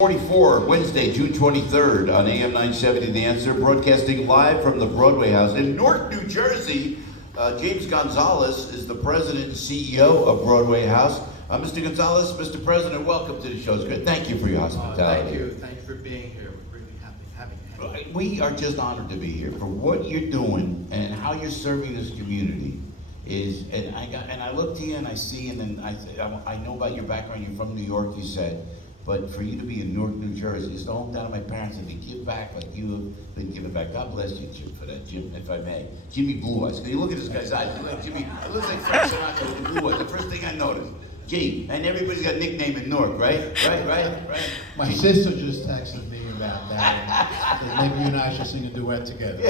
44, Wednesday, June 23rd on AM 970 The Answer, broadcasting live from the Broadway House in Newark, New Jersey. James Gonzalez is the president and CEO of Broadway House. Mr. Gonzalez, Mr. President, welcome to the show. It's great. Thank you for your hospitality. Thank you for being here. We're really happy having you. We are just honored to be here for what you're doing and how you're serving this community. I look to you and I see, and then I know about your background. You're from New York, you said. But for you to be in Newark, New Jersey, it's the hometown of my parents, and to give back like you have been giving back. God bless you, Jim, for that, Jim, if I may. Jimmy Blue Eyes. You look at this guy's eyes. Like Jimmy, it looks like Frank Sinatra with the blue eyes. The first thing I noticed. Gee, and everybody's got a nickname in Newark, right? Right. My sister just texted me about that. And said maybe you and I should sing a duet together.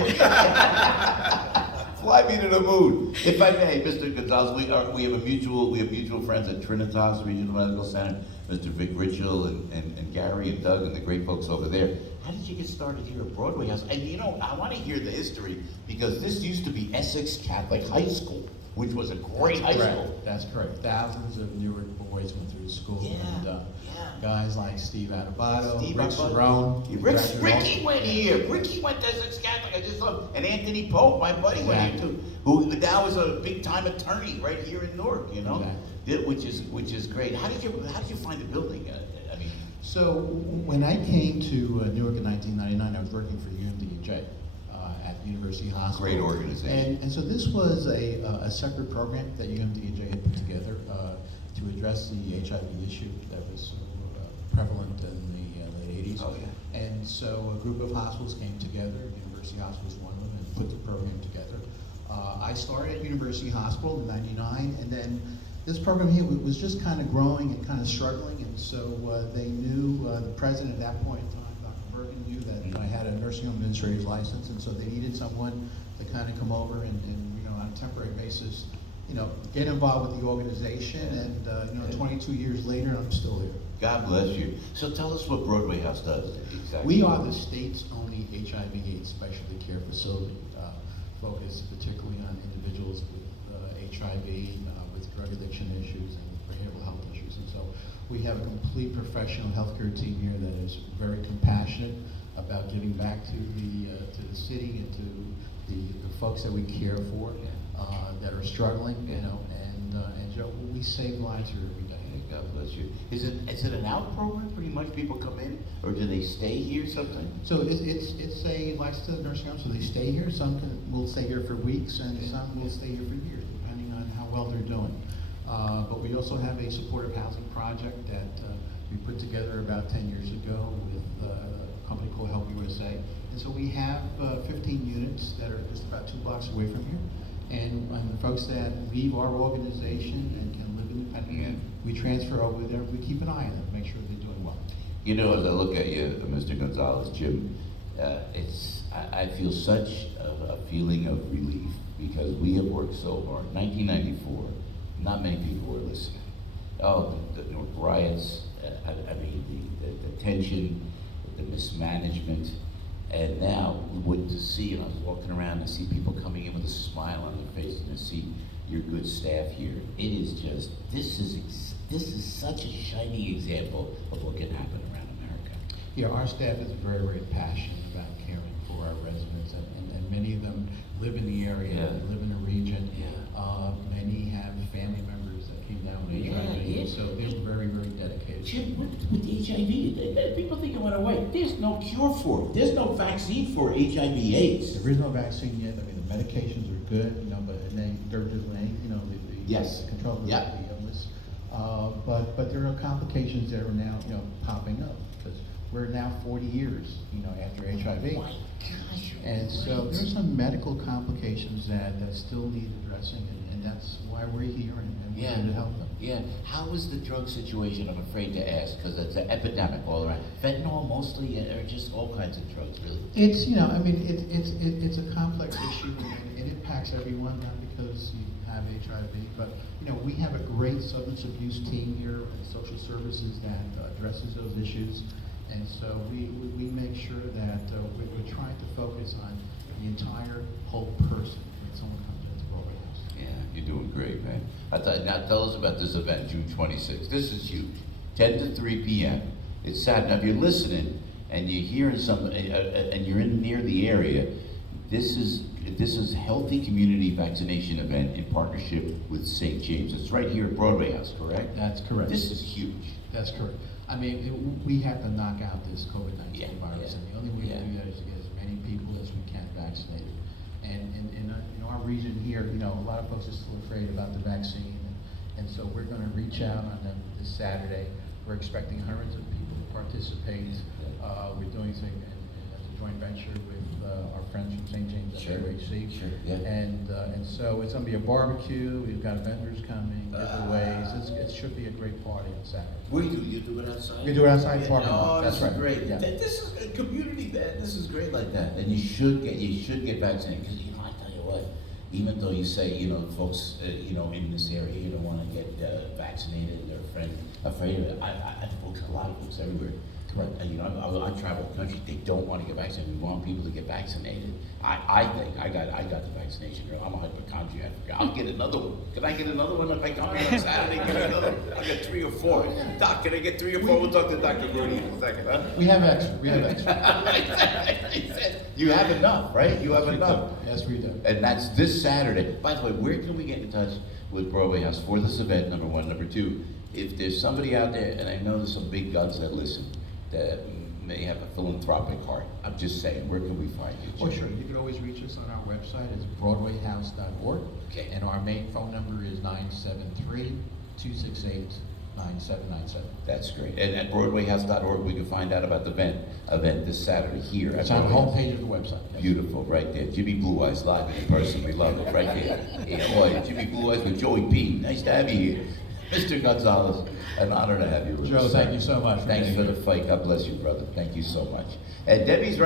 Fly me to the moon. If I may, Mr. Gonzalez, we have mutual friends at Trinitas Regional Medical Center, Mr. Vic Ritchell and Gary and Doug and the great folks over there. How did you get started here at Broadway House? And you know, I want to hear the history because this used to be Essex Catholic High School, which was a great high school. That's correct. Thousands of Newark boys went through the school. Yeah. And guys like Steve Adubato, Steve Rick Cerrone. Ricky went here. Ricky went to Essex Catholic. I just love. And Anthony Pope, my buddy, went here too. Who now is a big time attorney right here in Newark. You know, which is great. How did you find the building? So when I came to Newark in 1999, I was working for UMDJ at University Hospital. Great organization. And so this was a separate program that UMDJ had put together to address the HIV issue that was prevalent in the late 80s. Oh, yeah. And so a group of hospitals came together, University Hospital was one of them, and put the program together. I started at University Hospital in '99, and then this program here was just kind of growing and kind of struggling, and so they knew, the president at that point in time, Dr. Bergen, knew that I had a nursing home administrator's license, and so they needed someone to kind of come over and on a temporary basis, get involved with the organization, and 22 years later, I'm still here. God bless you. So tell us what Broadway House does exactly. We are the state's only HIV/AIDS specialty care facility, focused particularly on individuals with HIV, with drug addiction issues, and behavioral health issues. And so we have a complete professional healthcare team here that is very compassionate about giving back to the city and to the folks that we care for that are struggling, and Joe, we save lives here every day. God bless you. Is it an out program? Pretty much people come in, or do they stay here sometimes? So it's a lifestyle nursing home, so they stay here. Some will stay here for weeks, and some will stay here for years, depending on how well they're doing. But we also have a supportive housing project that we put together about 10 years ago with a company called Help USA. And so we have 15 units that are just about 2 blocks away from here. And the folks that leave our organization and can live independently, we transfer over there. We keep an eye on them, make sure they're doing well. You know, as I look at you, Mr. Gonzalez, Jim, I feel such a feeling of relief because we have worked so hard. 1994, not many people were listening. Oh, the Newark riots, the tension, the mismanagement. And now, what to see, I was walking around, I see people coming in with a smile on their face, and I see your good staff here. It is just, this is such a shining example of what can happen around America. Yeah, our staff is very, very passionate about caring for our residents, and many of them live in the area, live in the region. Many have family members that came down with HIV, so they're very, very dedicated. Jim, with HIV, people think it went away. There's no cure for it. There's no vaccine for HIV/AIDS. There is no vaccine yet. I mean, the medications are good, but they're delaying, the control of the illness. But there are complications that are now, popping up because we're now 40 years, after HIV. Oh my gosh! And so there's some medical complications that still need addressing, and that's why we're here and we're here to help them. Yeah. How is the drug situation? I'm afraid to ask because it's an epidemic all around. Fentanyl mostly, or just all kinds of drugs, really? It's it's a complex issue, and it impacts everyone, not because you have HIV, but we have a great substance abuse team here at social services that addresses those issues. And so we make sure that we're trying to focus on the entire whole person when someone comes into Broadway House. Yeah, you're doing great, man. Now tell us about this event, June 26th. This is huge. 10 to 3 p.m. It's sad. Now, if you're listening and you're hearing and you're in near the area, this is Healthy Community Vaccination Event in partnership with St. James. It's right here at Broadway House, correct? That's correct. This is huge. That's correct. I mean, we have to knock out this COVID-19 Yeah, virus, yeah, and the only way yeah. to do that is to get as many people as we can vaccinated. And in our region here, you know, a lot of folks are still afraid about the vaccine, and so we're going to reach out on them this Saturday. We're expecting hundreds of people to participate. We're doing things as a joint venture with our friends from St. James Sure, FACHE. sure, yeah. And so it's going to be a barbecue. We've got vendors coming, giveaways. It should be a great party on Saturday. You do it outside? We do it outside Yeah, parking lot. oh, That's this is right. great. Yeah. This is a community event. This is great like that. And you should get vaccinated, because you know, I tell you what, even though you say, you know, folks, you know, in this area, you don't want to get vaccinated, they're afraid of it. A lot of folks everywhere. Correct. You know, I travel the country. They don't want to get vaccinated. We want people to get vaccinated. I think I got the vaccination. Girl, I'm a hypochondriac. I'll get another one. Can I get another one if I come here on Saturday? Get another one. I got 3 or 4. Doc, can I get 3 or 4? We'll talk to Dr. Brody in a second, huh? We have extra. You have enough, right? You have enough. Yes, we do. And that's this Saturday. By the way, where can we get in touch with Broadway House for this event, number one? Number two, if there's somebody out there, and I know there's some big guns that listen, that may have a philanthropic heart, I'm just saying, where can we find you? Oh, sure. You can always reach us on our website. It's broadwayhouse.org. Okay. And our main phone number is 973-268-9797. That's great. And at broadwayhouse.org, we can find out about the event this Saturday here. It's at on the Broadway homepage of the website. Yes. Beautiful, right there. Jimmy Blue Eyes live in person. We love it, right there. Yeah, boy, Jimmy Blue Eyes with Joey P. Nice to have you here. Mr. Gonzalez, an honor to have you. Joe, thank you so much. Thanks for the fight. God bless you, brother. Thank you so much. And Debbie's right.